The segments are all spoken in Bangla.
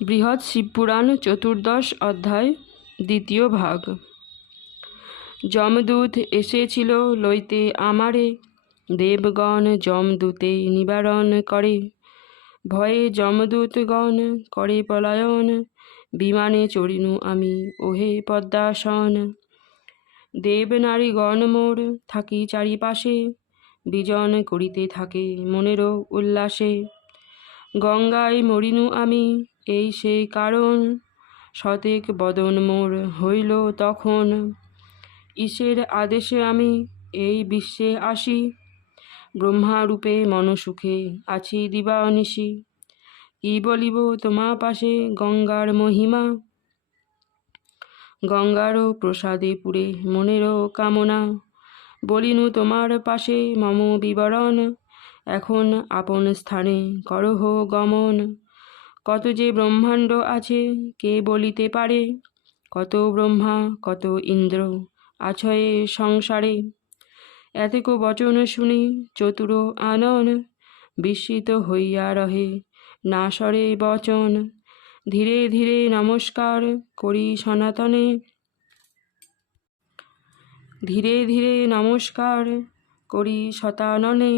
বৃহৎ শিবপুরাণ চতুর্দশ অধ্যায় দ্বিতীয় ভাগ। যমদূত এসেছিল লইতে আমারে, দেবগণ যমদূতে নিবারণ করে। ভয়ে যমদূতগণ করে পলায়ন, বিমানে চড়িনু আমি ওহে পদ্মাসন। দেবনারীগণ মোর থাকি চারিপাশে, বিজন করিতে থাকে মনেরও উল্লাসে। গঙ্গায় মরিনু আমি এই সেই কারণ, শতেক বদন মোর হইল তখন। ঈশের আদেশে আমি এই বিশ্বে আসি, ব্রহ্মারূপে মনসুখে আছি দিবানিশি। কি বলিব তোমা পাশে গঙ্গার মহিমা, গঙ্গারও প্রসাদে পুরে মনেরও কামনা। বলিনু তোমার পাশে মম বিবরণ, এখন আপন স্থানে করহ গমন। কত যে ব্রহ্মাণ্ড আছে কে বলিতে পারে, কত ব্রহ্মা কত ইন্দ্র আছয়ে সংসারে। এতেক বচন শুনি চতুর আনন, বিস্মিত হইয়া রহে না সরে বচন। ধীরে ধীরে নমস্কার করি সনাতনে, ধীরে ধীরে নমস্কার করি শতাননে।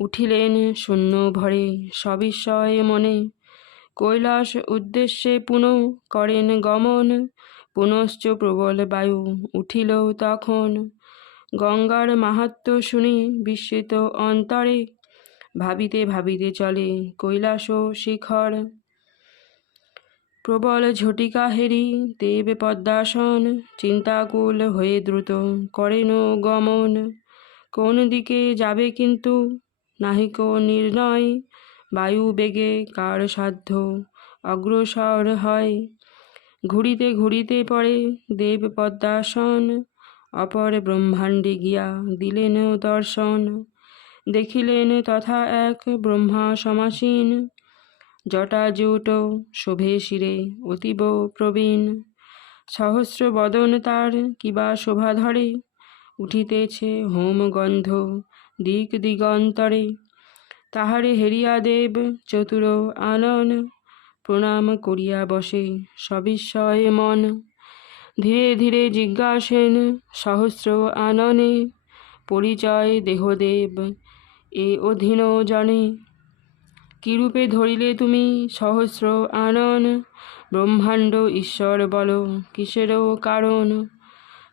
উঠিলেন শূন্য ভরে সবিস্ময় মনে, কৈলাস উদ্দেশ্যে পুনঃ করেন গমন। পুনশ্চ প্রবল বায়ু উঠিল তখন, গঙ্গার মাহাত্ম্য শুনি বিস্মিত অন্তরে। ভাবিতে ভাবিতে চলে কৈলাস শিখর, প্রবল ঝটিকা হেরি দেব পদ্মাসন। চিন্তাকুল হয়ে দ্রুত করেন গমন, কোন দিকে যাবে কিন্তু নাহিক নির্ণয়। বায়ু বেগে কার সাধ্য অগ্রসর হয়, ঘুরিতে ঘুরিতে পড়ে দেব পদ্মাসন। অপর ব্রহ্মাণ্ডে গিয়া দিলেন দর্শন, দেখিলেন তথা এক ব্রহ্মা সমাসীন। জটাজুট শোভে শিরে অতীব প্রবীণ, সহস্র বদন তার কিবা শোভা ধরে। উঠিতেছে হোম গন্ধ দিক দিগন্তরে, তাহারে হেরিয়া দেব চতুর আনন। প্রণাম করিয়া বসে সবিস্ময় মন, ধীরে ধীরে জিজ্ঞাসেন সহস্র আননে। পরিচয় দেহদেব এ অধীন জনে, কিরূপে ধরিলে তুমি সহস্র আনন। ব্রহ্মাণ্ড ঈশ্বর বল কিসেরও কারণ,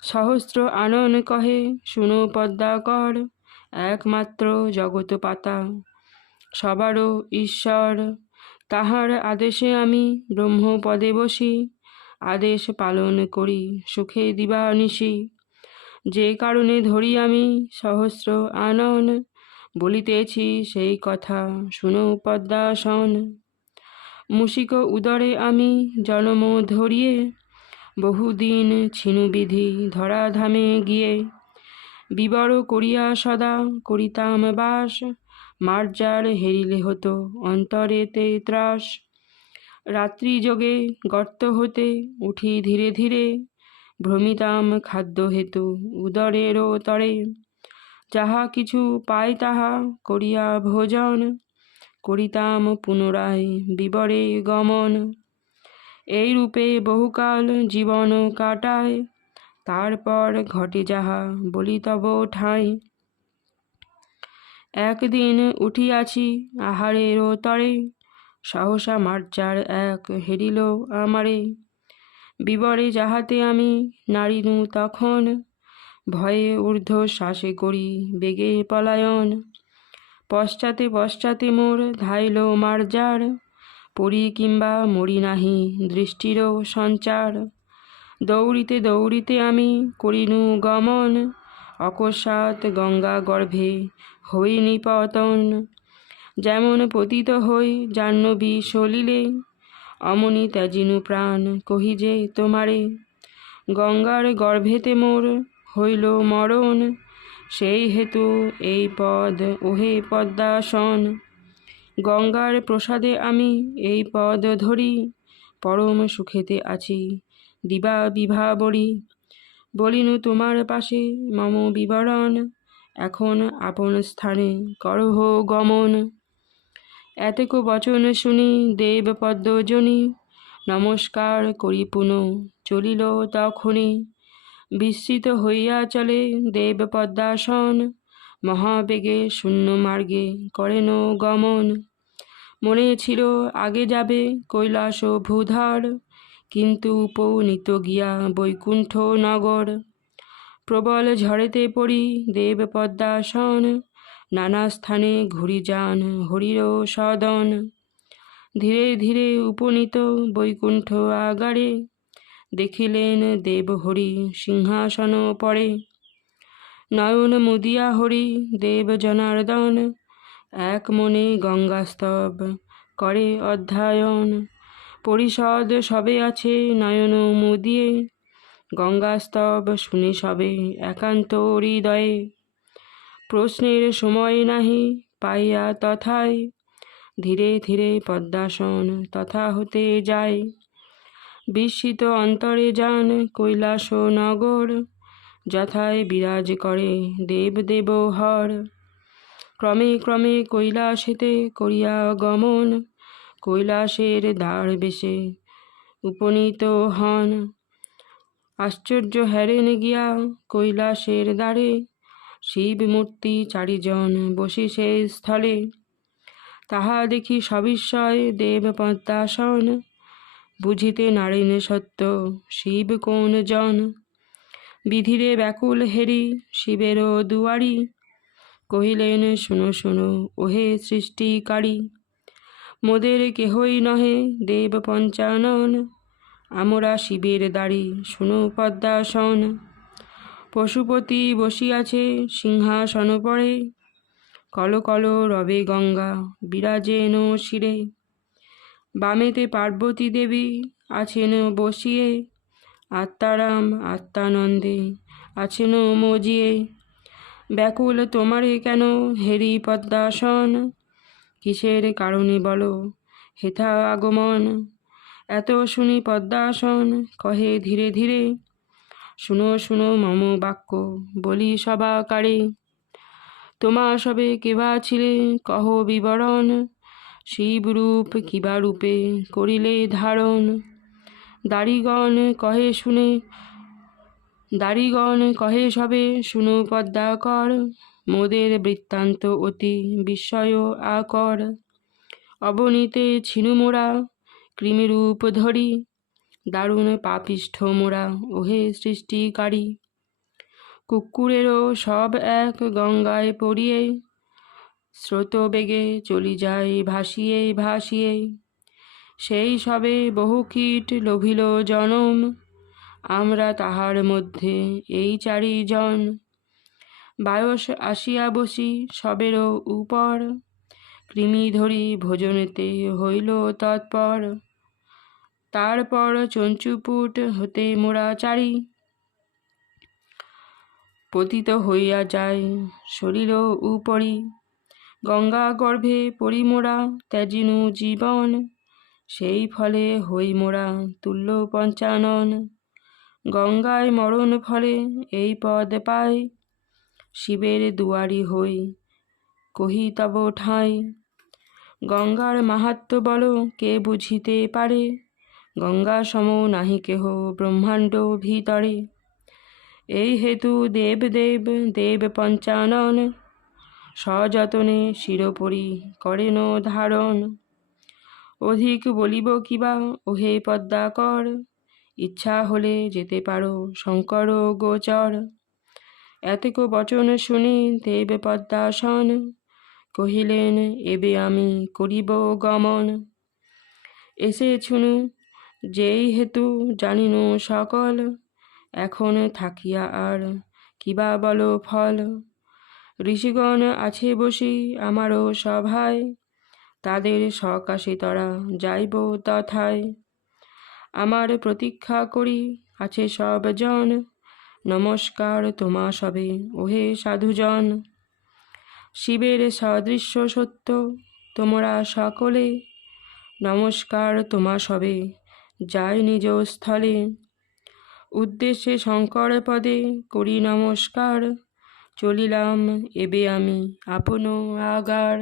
সহস্র আনন কহে শুনো পদ্মাকর। একমাত্র জগৎ পাতা সবারও ঈশ্বর, তাহার আদেশে আমি ব্রহ্মপদে বসি। আদেশ পালন করি সুখে দিবানিশি, যে কারণে ধরি আমি সহস্র আনন। বলিতেছি সেই কথা শুনো পদ্মাসন। মুষিক উদরে আমি জন্ম ধরিয়ে, বহুদিন ছিনু বিধি ধরাধামে গিয়ে। বিবর করিয়া সদা করিতাম বাস, মার্জার হেরিলে হতো অন্তরেতে ত্রাস। রাত্রি যোগে গর্ত হতে উঠি ধীরে ধীরে, ভ্রমিতাম খাদ্য হেতু উদরেরও তরে। যাহা কিছু পাই তাহা করিয়া ভোজন, করিতাম পুনরায় বিবরে গমন। এই রূপে বহুকাল জীবন কাটায়, তারপর ঘটে যাহা বলি তব ঠাঁই। একদিন উঠিয়াছি আহারেরও তরে, সহসা মার্জার এক হেরিল আমারে। বিবরে যাহাতে আমি নারিনু তখন, ভয়ে ঊর্ধ্ব শ্বাসে করি বেগে পলায়ন। পশ্চাতে পশ্চাতে মোর ধাইল মার্জার, পড়ি কিংবা মরি নাহি দৃষ্টিরও সঞ্চার। দৌড়িতে দৌড়িতে আমি করিনু গমন, অকস্মাৎ গঙ্গা গর্ভে হই নিপতন। যেমন পতিত হই জাহ্নবী সলিলে, অমনি ত্যাজিনু প্রাণ কহি যে তোমারে। গঙ্গার গর্ভেতে মোর হইল মরণ, সেই হেতু এই পদ ওহে পদ্মাসন। গঙ্গার প্রসাদে আমি এই পদ ধরি, পরম সুখেতে আছি দিবা বিভাবরী। বলিনু তোমার পাশে মম বিবরণ, এখন আপন স্থানে করহ গমন। এতেক বচন শুনি দেব পদ্মজনী, নমস্কার করি পুনঃ চলিল তখনই। বিস্মিত হইয়া চলে দেব পদ্মাসন, মহাবেগে শূন্য মার্গে করেন গমন। মনে ছিল আগে যাবে কৈলাস ভূধর, কিন্তু উপনীত গিয়া বৈকুণ্ঠ নগর। প্রবল ঝড়েতে পড়ি দেব পদ্মাসন, নানা স্থানে ঘুরি যান হরির সদন। ধীরে ধীরে উপনীত বৈকুণ্ঠ আগারে, দেখিলেন দেব হরি সিংহাসন পড়ে। নয়ন মুদিয়া হরি দেব জনার্দন, এক মনে গঙ্গাস্তব করে অধ্যয়ন। পরিষদ সবে আছে নয়ন মুদিয়ে, গঙ্গাস্তব শুনে সবে একান্ত হৃদয়ে। প্রশ্নের সময় নাহি পাইয়া তথায়, ধীরে ধীরে পদ্মাসন তথা হতে যায়। বিস্মিত অন্তরে যান কৈলাস নগর, যথায় বিরাজ করে দেব দেব হর। ক্রমে ক্রমে কৈলাসেতে করিয়া গমন, কৈলাসের দ্বার বেশে উপনীত হন। আশ্চর্য হেরেন গিয়া কৈলাসের দ্বারে, শিব মূর্তি চারিজন বসিছে স্থলে। তাহা দেখি সবিস্ময় দেব পদ্মাসন, বুঝিতে নারেন সত্য শিব কোন জন। বিধিরে ব্যাকুল হেরি শিবের দুয়ারি, কহিলেন শুনো শুনো ওহে সৃষ্টিকারী। মোদের কেহই নহে দেব পঞ্চানন, আমরা শিবের দ্বারি শুনো পদ্মাসন। পশুপতি বসিয়াছে সিংহাসন পরে, কল কল রবে গঙ্গা বিরাজেন শিরে। বামেতে পার্বতী দেবী আছেন বসিয়ে, আত্মারাম আত্মানন্দে আছেন মজিয়ে। ব্যাকুল তোমারে কেন হেরি পদ্মাসন, কিসের কারণে বলো হেথা আগমন। এত শুনি পদ্মাসন কহে ধীরে ধীরে, শুনো শুনো মম বাক্য বলি সবাকারে। তোমা সবে কেবা ছিলে কহ বিবরণ, শিবরূপ কিবা রূপে করিলে ধারণ। দাড়িগণ কহে সবে শুনো পদ্মাকর, মোদের বৃত্তান্ত অতি বিস্ময় আকর। অবনীতে ছিনু মোরা কৃমিরূপ ধরি, দারুণ পাপিষ্ঠ মোরা ওহে সৃষ্টিকারী। কুকুরেরও সব এক গঙ্গায় পড়িয়ে, স্রোত বেগে চলি যায় ভাসিয়ে ভাসিয়ে। সেই সবে বহু কীট লোভিল জনম, আমরা তাহার মধ্যে এই চারিজন। বায়স আসিয়া বসি সবেরও উপর, কৃমি ধরি ভোজনেতে হইল তৎপর। তারপর চঞ্চুপুট হতে মোরা চারি, পতিত হইয়া যায় শরীর উপরি। গঙ্গা গর্ভে পড়ি মোরা ত্যাজিনু জীবন, সেই ফলে হই মোরা তুল্য পঞ্চানন। গঙ্গায় মরণ ফলে এই পদ পাই, শিবের দুয়ারি হই কহি তব ঠাঁই। গঙ্গার মাহাত্ম্য বলো কে বুঝিতে পারে, গঙ্গা সম নাহি কেহ ব্রহ্মাণ্ড ভিতরে। এই হেতু দেব দেব দেব পঞ্চানন, সযতনে শিরোপরি করেন ধারণ। অধিক বলিব কিবা ওহে পদ্মাকর, ইচ্ছা হলে যেতে পারো শঙ্কর গোচর। এতেক বচন শুনি দেব পদ্মাসন, কহিলেন এবে আমি করিব গমন। এসেছুনু যেই হেতু জানিনু সকল, এখন থাকিয়া আর কিবা বলো ফল। ঋষিগণ আছে বসি আমারও সভায়, তাদের সকাশে তরা যাইব তথায়। আমার প্রতীক্ষা করি আছে সব জন, নমস্কার তোমা সবে ওহে সাধুজন। শিবের সদৃশ্য সত্য তোমরা সকলে, নমস্কার তোমা সবে যায় নিজ স্থলে। উদ্দেশ্যে শঙ্কর পদে করি নমস্কার, চলিলাম এবে আমি আপন আগার।